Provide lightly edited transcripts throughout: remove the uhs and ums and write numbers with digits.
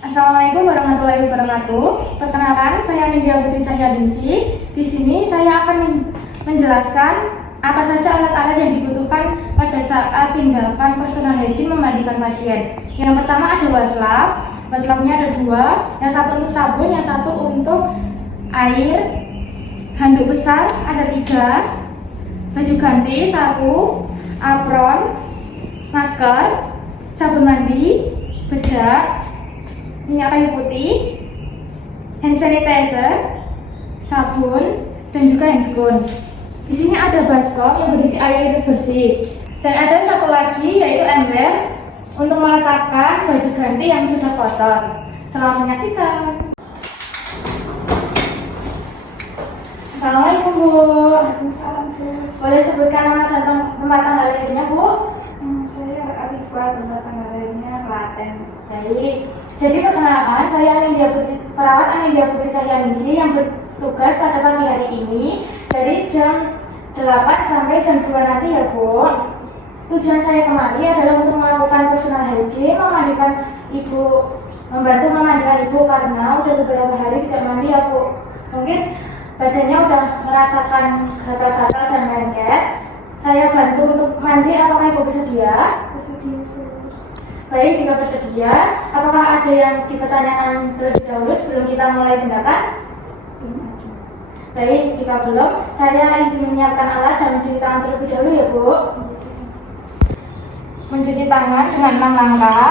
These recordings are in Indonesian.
Assalamualaikum warahmatullahi wabarakatuh. Perkenalkan, saya Nindya Putri Cahyadinsi. Di sini saya akan menjelaskan apa saja alat-alat yang dibutuhkan pada saat tindakan personal hygiene memandikan pasien. Yang pertama ada wastafel. Wastafnya ada dua, yang satu untuk sabun, yang satu untuk air. Handuk besar ada 3, baju ganti 1, apron, masker, sabun mandi, bedak, minyak kayu putih, hand sanitizer, sabun, dan juga handphone. Di sini ada baskom yang berisi air bersih, dan ada satu lagi yaitu ember untuk meletakkan baju ganti yang sudah kotor. Selamat menyaksikan. Assalamualaikum Bu. Waalaikumsalam Sus. Boleh sebutkan nama dan tempat tanggal lahirnya Bu? Saya Arifah, tempat tanggal lahirnya Klaten. Baik. Jadi perkenalkan, saya perawat Anindya Putri Cahyadinsi yang bertugas pada pagi hari ini dari jam 8 sampai jam 2 nanti ya Bu. Tujuan saya kemari adalah untuk melakukan personal hygiene, membantu memandikan Ibu karena udah beberapa hari tidak mandi ya Bu. Mungkin badannya udah merasakan gatal-gatal dan lengket. Saya bantu untuk mandi, apakah Ibu bersedia? Bersedia Sus. Baik, jika bersedia, apakah ada yang dipertanyakan terlebih dahulu sebelum kita mulai tindakan? Baik, jika belum, saya izin menyiapkan alat dan mencuci tangan terlebih dahulu ya Bu. Mencuci tangan dengan 6 langkah.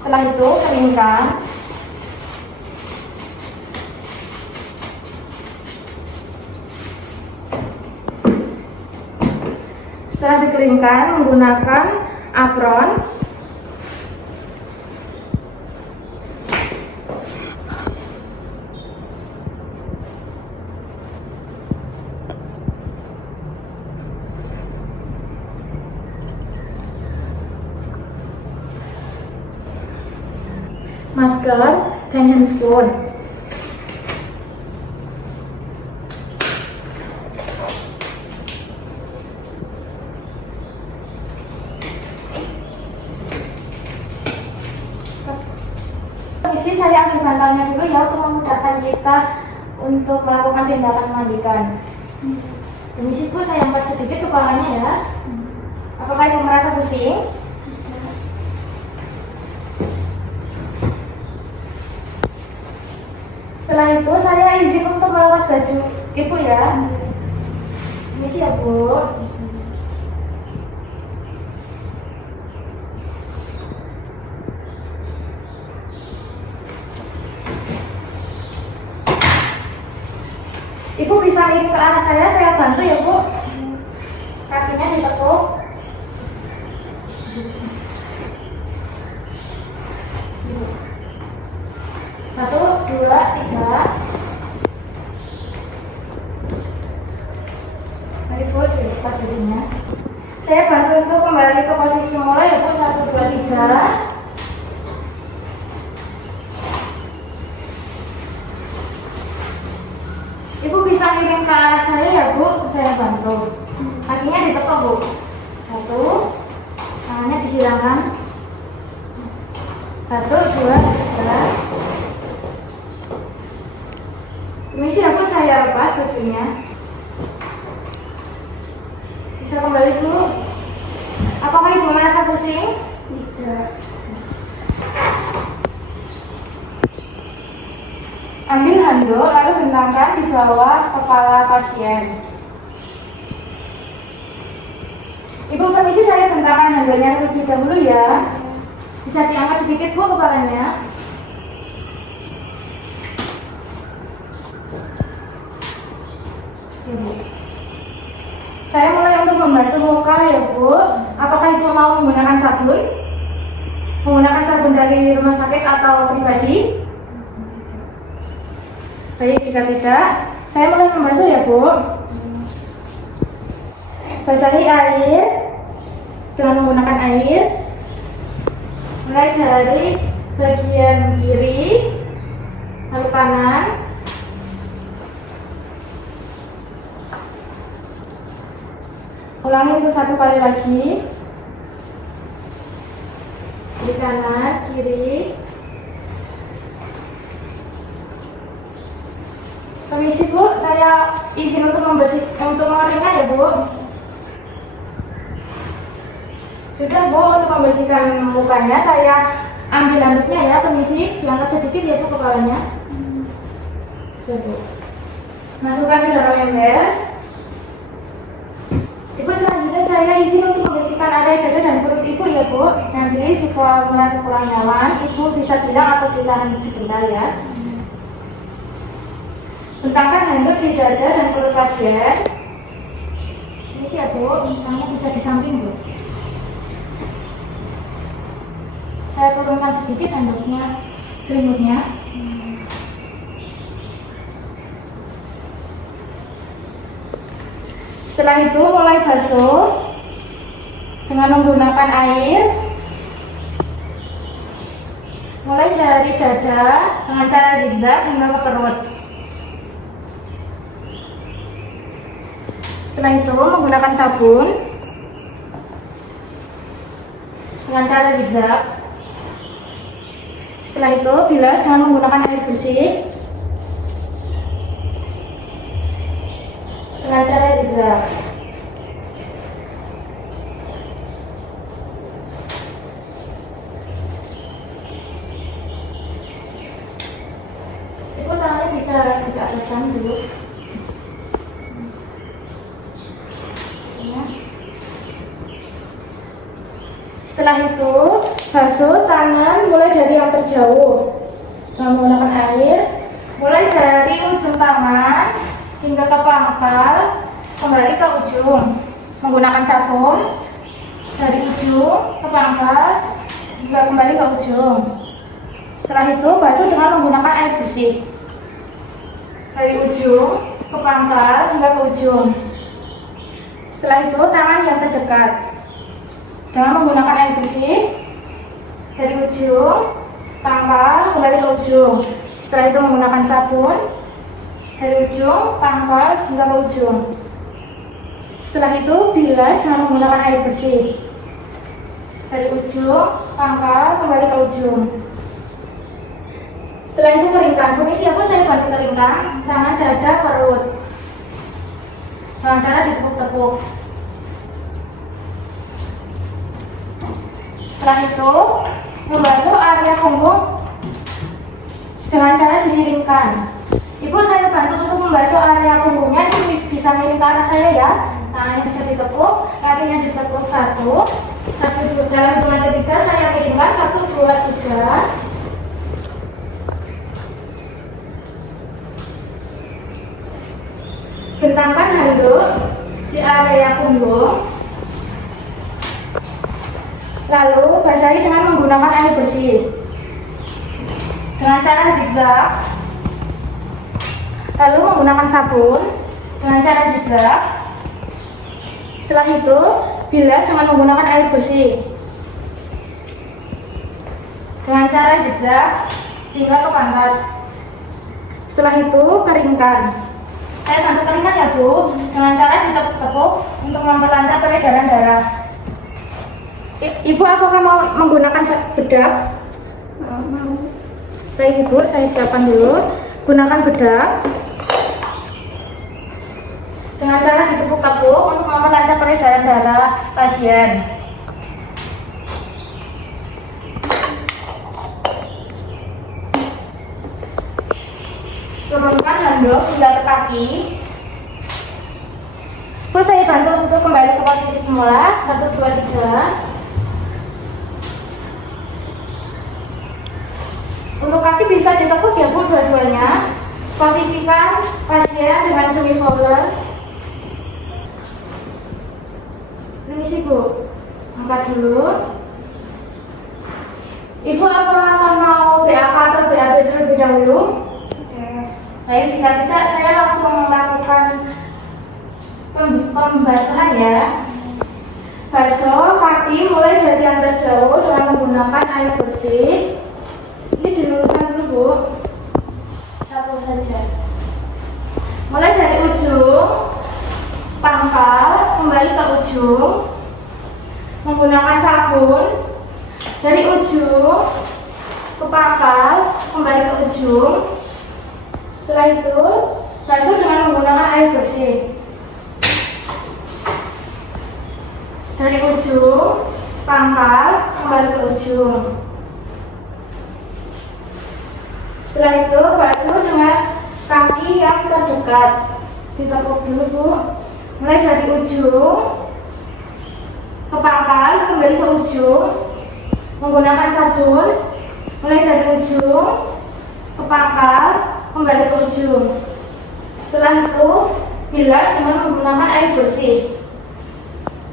Setelah itu keringkan. Setelah dikeringkan menggunakan apron, masker, dan handphone. Permisi, saya ambil bantalnya dulu ya untuk memudahkan kita untuk melakukan tindakan memandikan. Permisi Bu, saya angkat sedikit kepalanya ya. Apakah Ibu merasa pusing? Setelah itu saya izin untuk melepas baju Ibu ya. Permisi ya Bu. Ibu bisa lirik ke arah saya bantu ya Bu. Kakinya ditekuk. Satu, dua, tiga. Mari Bu, dilepas bajunya. Saya bantu untuk kembali ke posisi semula ya Bu. 1, 2, 3. Ibu bisa miring ke arah saya ya Bu, saya bantu. Kakinya ditekuk Bu. 1, tangannya disilangkan. 1, 2, 3. Permisi ya Bu, saya lepas bajunya. Bisa kembali dulu. Apakah Ibu merasa pusing? Tidak. Ambil handuk lalu bentangkan di bawah kepala pasien. Ibu permisi, saya bentangkan handuknya terlebih dahulu ya. Bisa diangkat sedikit Bu kepalanya. Ya, Bu. Saya mulai untuk membasuh muka ya Bu. Apakah Ibu mau menggunakan sabun? Menggunakan sabun dari rumah sakit atau pribadi? Baik, jika tidak, saya mulai membasuh ya Bu. basahi air dengan menggunakan air. Mulai dari bagian kiri, lalu kanan. Ulangi itu 1 kali lagi. Di kanan, kiri. Permisi Bu, saya izin untuk mengeringkan ya Bu. Sudah Bu, untuk membersihkan mukanya saya ambil handuknya ya, permisi. Diangkat sedikit ya Bu kepalanya. Sudah Bu. Masukkan ke dalam ember. Ibu, selanjutnya saya izin untuk membersihkan area dada dan perut Ibu ya Bu. Nanti jika merasa kurang nyaman, Ibu bisa bilang atau ditahan sebentar ya. Bentangkan handuk di dada dan perut pasien. Ini sih ya Bu, bentangnya bisa di samping Bu. Saya turunkan sedikit handuknya, selimutnya. Setelah itu mulai basuh dengan menggunakan air. Mulai dari dada dengan cara zigzag hingga ke perut. Setelah itu menggunakan sabun dengan cara zigzag. Setelah itu bilas dengan menggunakan air bersih dengan cara zigzag. Ibu tangannya bisa agak ataskan dulu. Setelah itu, basuh tangan mulai dari yang terjauh dengan menggunakan air, mulai dari ujung tangan hingga ke pangkal, kembali ke ujung menggunakan sabun dari ujung ke pangkal hingga kembali ke ujung. Setelah itu, basuh dengan menggunakan air bersih dari ujung ke pangkal hingga ke ujung. Setelah itu, tangan yang terdekat dengan menggunakan air bersih dari ujung pangkal kembali ke ujung. Setelah itu menggunakan sabun dari ujung pangkal hingga ke ujung. Setelah itu bilas dengan menggunakan air bersih dari ujung pangkal kembali ke ujung. Setelah itu keringkan. Permisi aku, saya bantu keringkan tangan, dada, perut dengan cara ditepuk-tepuk. Setelah itu, membasuh area punggung dengan cara dimiringkan. Ibu, saya bantu untuk membasuh area punggungnya. Ibu bisa miring ke arah saya ya. Tangannya bisa ditepuk, kakinya ditepuk 1, 2, dalam hitungan ketiga saya miringkan 1, 2, 3. Bentangkan handuk di area punggung. Lalu basahi dengan menggunakan air bersih dengan cara zigzag. Lalu menggunakan sabun dengan cara zigzag. Setelah itu bilas dengan menggunakan air bersih dengan cara zigzag hingga ke pantat. Setelah itu keringkan. Saya bantu keringkan ya Bu, dengan cara ditepuk-tepuk untuk memperlancar peredaran darah. Ibu apakah mau menggunakan bedak? Mau. Baik Ibu, saya siapkan dulu. Gunakan bedak dengan cara ditepuk-tepuk untuk memperlancar peredaran darah pasien. Turunkan handuk hingga ke kaki. Bu, saya bantu untuk kembali ke posisi semula. 1, 2, 3. Untuk kaki bisa ditekuk ya Bu, dua-duanya. Posisikan pasien dengan semi fowler. Permisi Bu, angkat dulu. Ibu apakah mau BAK atau BAB terlebih dahulu? Oke. Baik, jika tidak saya langsung melakukan pembasahan ya. Basuh kaki mulai dari yang terjauh dengan menggunakan air bersih. Ini diluruskan dulu Bu, satu saja. Mulai dari ujung pangkal kembali ke ujung menggunakan sabun dari ujung ke pangkal kembali ke ujung. Setelah itu basuh dengan menggunakan air bersih dari ujung pangkal kembali ke ujung. Setelah itu basuh dengan kaki yang terdekat, ditekuk dulu Bu, mulai dari ujung ke pangkal kembali ke ujung menggunakan sabun, mulai dari ujung ke pangkal kembali ke ujung. Setelah itu bilas dengan menggunakan air bersih,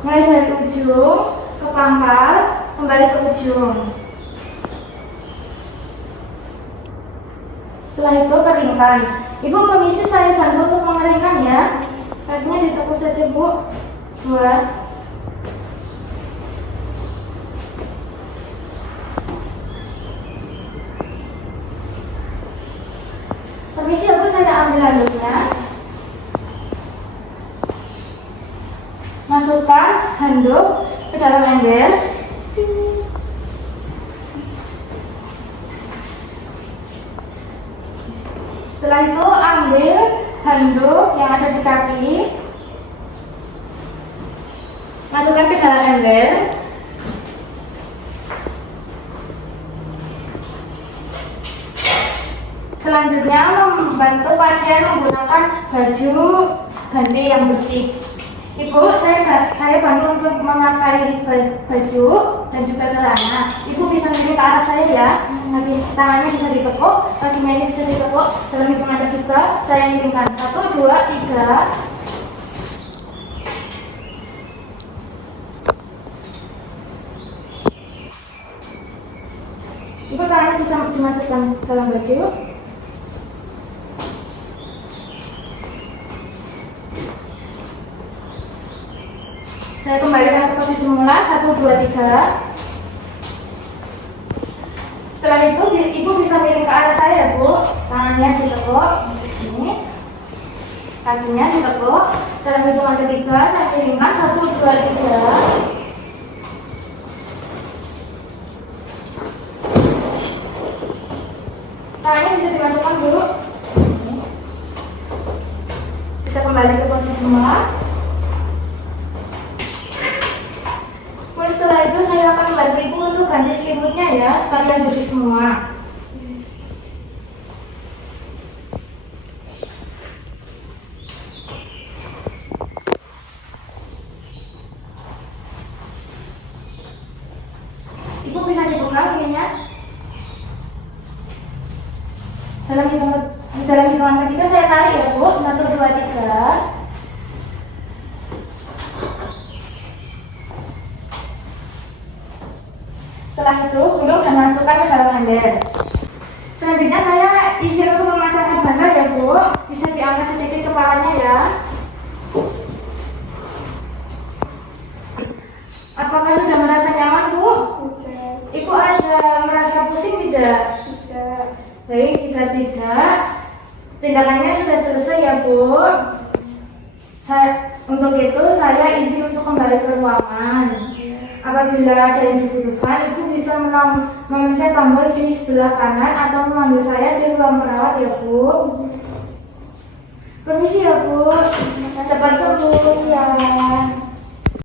mulai dari ujung ke pangkal kembali ke ujung. Setelah itu keringkan. Ibu permisi, saya bantu untuk mengeringkan ya. Kakinya ditekuk saja Bu. Buat permisi ya Bu, saya ambil handuknya. Masukkan handuk ke dalam ember. Setelah itu ambil handuk yang ada di kaki, masukkan ke dalam ember. Selanjutnya membantu pasien menggunakan baju ganti yang bersih. Ibu, saya bantu untuk memakai baju dan juga celana. Ibu bisa miring ke arah saya ya. Kaki tangannya bisa ditekuk, kakinya ini bisa ditekuk. Dalam hitungan ketiga, saya miringkan 1, 2, 3. Ibu tangannya bisa dimasukkan dalam baju. Saya kembalikan ke posisi semula, 1, 2, 3. Setelah itu Ibu bisa miring ke arah saya Bu. Tangannya ditekuk, ini, kakinya ditekuk. Dalam hitungan ketiga saya miringkan 1, 2, 3. Tangannya bisa dimasukkan dulu. Bisa kembali ke posisi semula. Setelah itu saya akan bantu Ibu untuk ganti selimutnya ya, sekalian bersih semua. Ibu bisa dibuka ininya. Dalam hitungan ketiga saya tarik ya Bu, 1, 2, 3. Setelah itu gulung dan masukkan ke dalam ember. Selanjutnya saya izin untuk memasangkan bantal ya Bu. Bisa diangkat sedikit kepalanya ya. Apakah sudah merasa nyaman Bu? Sudah. Ibu ada merasa pusing tidak? Tidak. Baik, jika tidak, tindakannya sudah selesai ya Bu. Untuk itu saya izin untuk kembali ke ruangan. Apabila ada yang dibutuhkan, Ibu bisa memencet tombol di sebelah kanan atau memanggil saya di ruang perawat ya Bu. Permisi ya Bu, cepat sembuh ya.